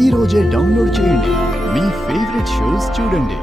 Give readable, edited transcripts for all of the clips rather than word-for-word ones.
ఈ రోజే డౌన్లోడ్ చేయండి. మీ ఫేవరెట్ షోస్ చూడండి.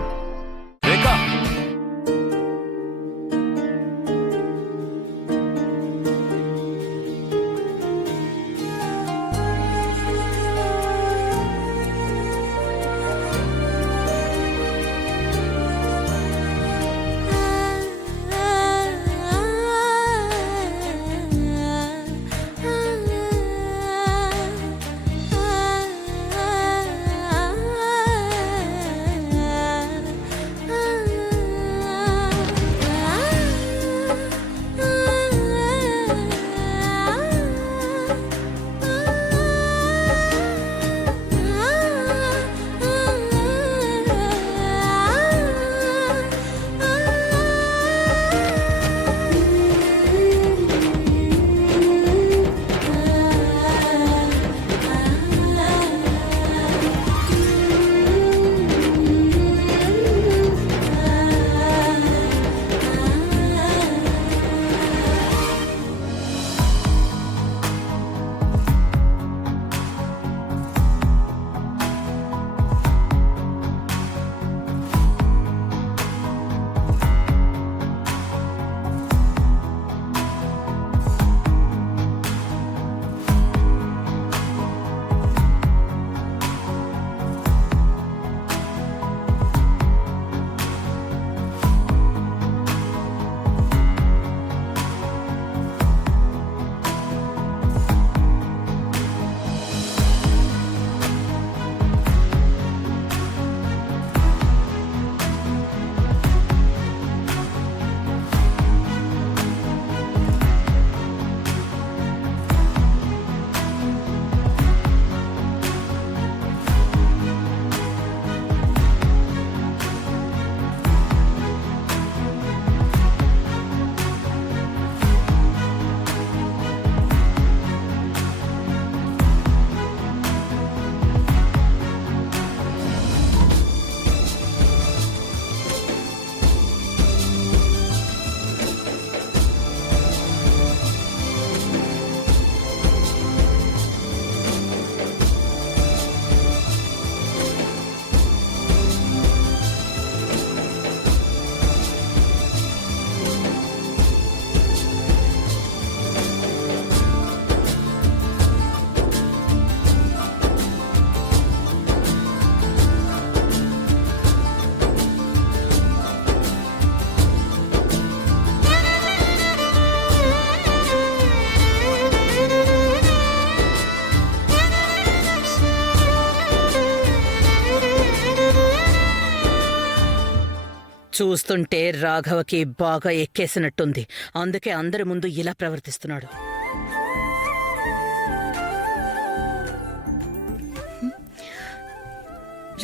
చూస్తుంటే రాఘవకి బాగా ఎక్కేసినట్టుంది. అందుకే అందరి ముందు ఇలా ప్రవర్తిస్తున్నాడు.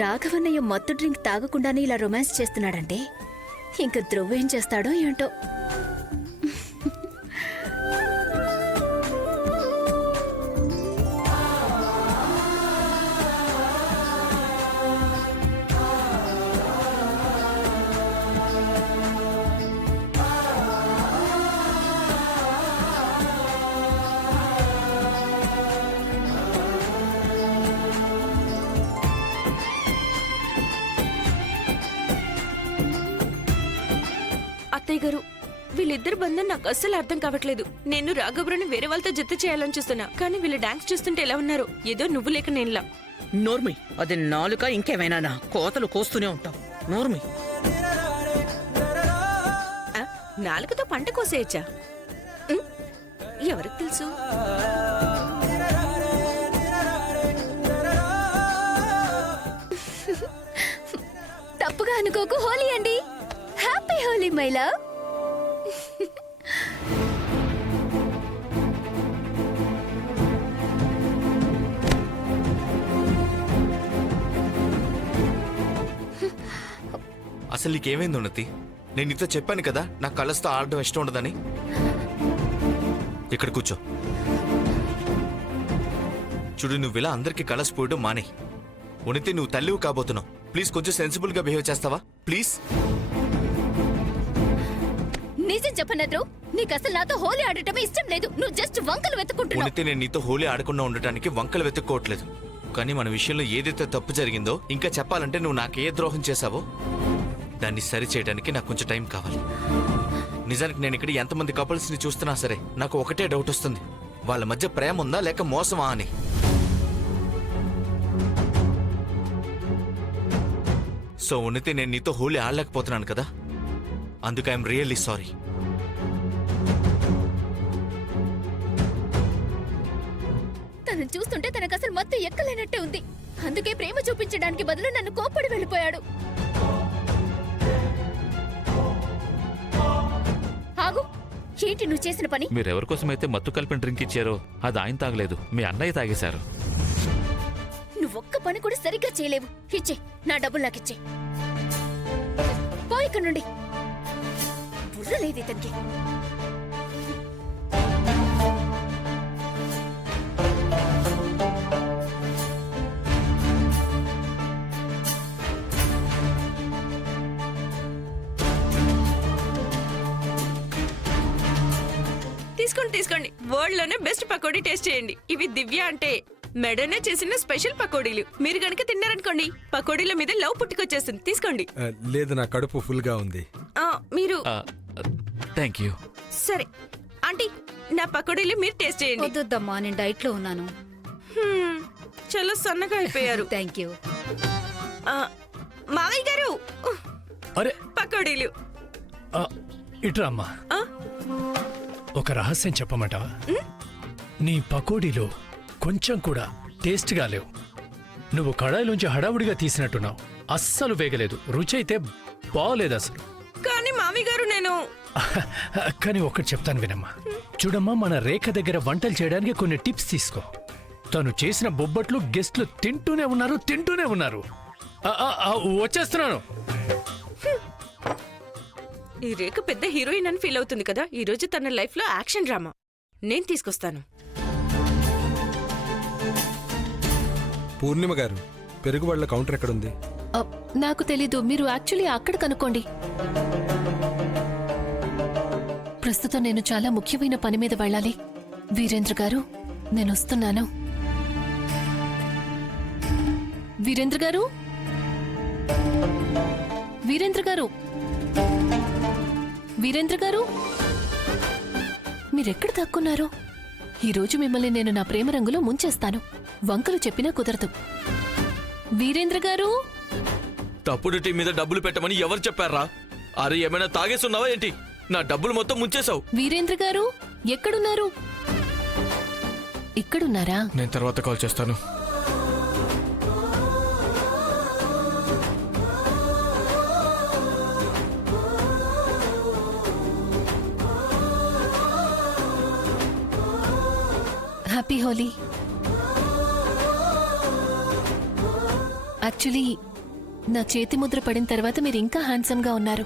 రాఘవన్నయ్య మత్తు డ్రింక్ తాగకుండానే ఇలా రొమాన్స్ చేస్తున్నాడంటే ఇంక ధ్రువ్ ఏం చేస్తాడో ఏంటో. అత్తయ్య గారు, వీళ్ళిద్దరు బంధం నాకు అస్సలు అర్థం కావట్లేదు. నేను రాఘవరాని వేరే వాళ్ళతో జత చేయాలని చూస్తున్నా, కానీ వీళ్ళు డాన్స్ చూస్తుంటే ఎలా ఉన్నారు, ఏదో నువ్వు లేక నేనులా. నోర్మి, అది నాలుక ఇంకేమైనా కోతలు కోస్తూనే ఉంటావు. నోర్మి, నాలుగుతో పంట కోసేయచ్చా? ఎవరికి తెలుసు? తప్పుగా అనుకోకు. హోలీ అండి. Happy Holi my love. అసలు నీకేమైంది ఉన్నతి? నేను నీతో చెప్పాను కదా నా కళ్ళతో ఆడడం ఇష్టం ఉండదని. ఇక్కడ కూర్చో. చూడు, నువ్వు ఇలా అందరికీ కలర్స్ పోయడం మానే. ఉన్నతి, నువ్వు తల్లివి కాబోతున్నావు. ప్లీజ్ కొంచెం సెన్సిబుల్ గా బిహేవ్ చేస్తావా ప్లీజ్? నిజం చెప్పనద్రు, నీకు అసలు నాతో హోలీ ఆడటమే ఇష్టం లేదు. నువ్వు జస్ట్ వంకలు వెతుకుంటున్నావు. ఉన్నతి, నేను నీతో హోలీ ఆడకుండా ఉండటానికి వంకలు వెతుక్కోవట్లేదు. కానీ మన విషయంలో ఏదైతే తప్పు జరిగిందో ఇంకా చెప్పాలంటే నువ్వు నాకు ఏ ద్రోహం చేశావో దాన్ని సరి చేయడానికి నాకు కొంచెం టైం కావాలి. నిజానికి నేను ఇక్కడ ఎంతమంది కపుల్స్ని చూస్తున్నా సరే నాకు ఒకటే డౌట్ వస్తుంది, వాళ్ళ మధ్య ప్రేమ ఉందా లేక మోసమా అని. సో ఉన్నతి నేను నీతో హోలీ ఆడలేకపోతున్నాను కదా, అందుకు ఐఎమ్ రియల్లీ సారీ. తనను చూస్తుంటే తనకు అసలు మత్తు ఎక్కలేనట్టే ఉంది. అందుకే ప్రేమ చూపించడానికి బదులు నన్ను కోప్పడి వెళ్ళిపోయాడు. ఆగు, ఏంటి నువ్వు చేసిన పని? మీరెవరి కోసమైతే మత్తు కలిపిన డ్రింక్ ఇచ్చారో అది ఆయన తాగలేదు, మీ అన్నయ్య తాగేశారు. నువ్వొక్క పని కూడా సరిగ్గా చేయలేవు. ఇచ్చే, నా డబ్బులు నాకు ఇచ్చే. పో ఇక్కడి నుండి. బుర్ర లేదు ఇతనికి. తీసుకోండి వరల్డ్ లోనే బెస్ట్ పకోడీ టేస్ట్ చేయండి. ఇవి దివ్య అంటే మెడనే చేసిన స్పెషల్ పకోడీలు. మీరు గనుక తిన్నారనుకోండి పకోడీల మీద లవ్ పుట్టుకొచ్చేస్తుంది. తీసుకోండి. లేదు, నా కడుపు ఫుల్ గా ఉంది. మీరు థ్యాంక్ యూ. సరే ఆంటీ, నా పకోడీలు మీరు టేస్ట్ చేయండి. వద్దమ్మా, నేను డైట్ లో ఉన్నాను. చాలా సన్నగా అయిపోయారు. Thank you. మావయ్య గారు, అరే పకోడీలు. ఇట్రా అమ్మా, ఆ, ఒక రహస్యం చెప్పమంటావా? నీ పకోడీలో కొంచెం కూడా టేస్ట్గా లేవు. నువ్వు కడాయిలోంచి హడావుడిగా తీసినట్టున్నావు. అస్సలు వేగలేదు. రుచి అయితే బాగోలేదు అసలు. కానీ మావయ్య గారు నేను కానీ ఒక్కటి చెప్తాను వినమ్మా. చూడమ్మా, మన రేఖ దగ్గర వంటలు చేయడానికి కొన్ని టిప్స్ తీసుకో. తను చేసిన బొబ్బట్లు గెస్ట్లు తింటూనే ఉన్నారు. వచ్చేస్తున్నాను. ఈ రేఖ పెద్ద హీరోయిన్ అని ఫీల్ అవుతుంది కదా. ఈ రోజు తన లైఫ్ లో యాక్షన్ డ్రామా నేను తీసుకొస్తాను. పూర్ణిమ గారు, పెరుగు వాళ్ళ కౌంటర్ ఎక్కడుంది? నాకు తెలీదు. మీరు యాక్చువల్లీ అక్కడ కనుక్కోండి. ప్రస్తుతం నేను చాలా ముఖ్యమైన పని మీద వెళ్ళాలి. వీరేంద్ర గారు, నేను వస్తున్నాను. వీరేంద్ర గారు, వీరేంద్ర గారు, వీరేంద్ర గారు, మీరెక్కడ దాక్కున్నారు? ఈరోజు మిమ్మల్ని నేను నా ప్రేమ రంగులో ముంచేస్తాను. వంకలు చెప్పినా కుదరదు. వీరేంద్ర గారు, తప్పుడు టీ మీద డబ్బులు పెట్టమని ఎవరు చెప్పారా? అరే, ఏమైనా తాగేస్తున్నావా ఏంటి? నా డబ్బులు మొత్తం ముంచేశావు. వీరేంద్ర గారు ఎక్కడున్నారు? ఇక్కడున్నారా? నేను తర్వాత కాల్ చేస్తాను. హ్యాపీ హోలీ. యాక్చువల్లీ నా చేతి ముద్ర పడిన తర్వాత మీరు ఇంకా హ్యాండ్సమ్ గా ఉన్నారు.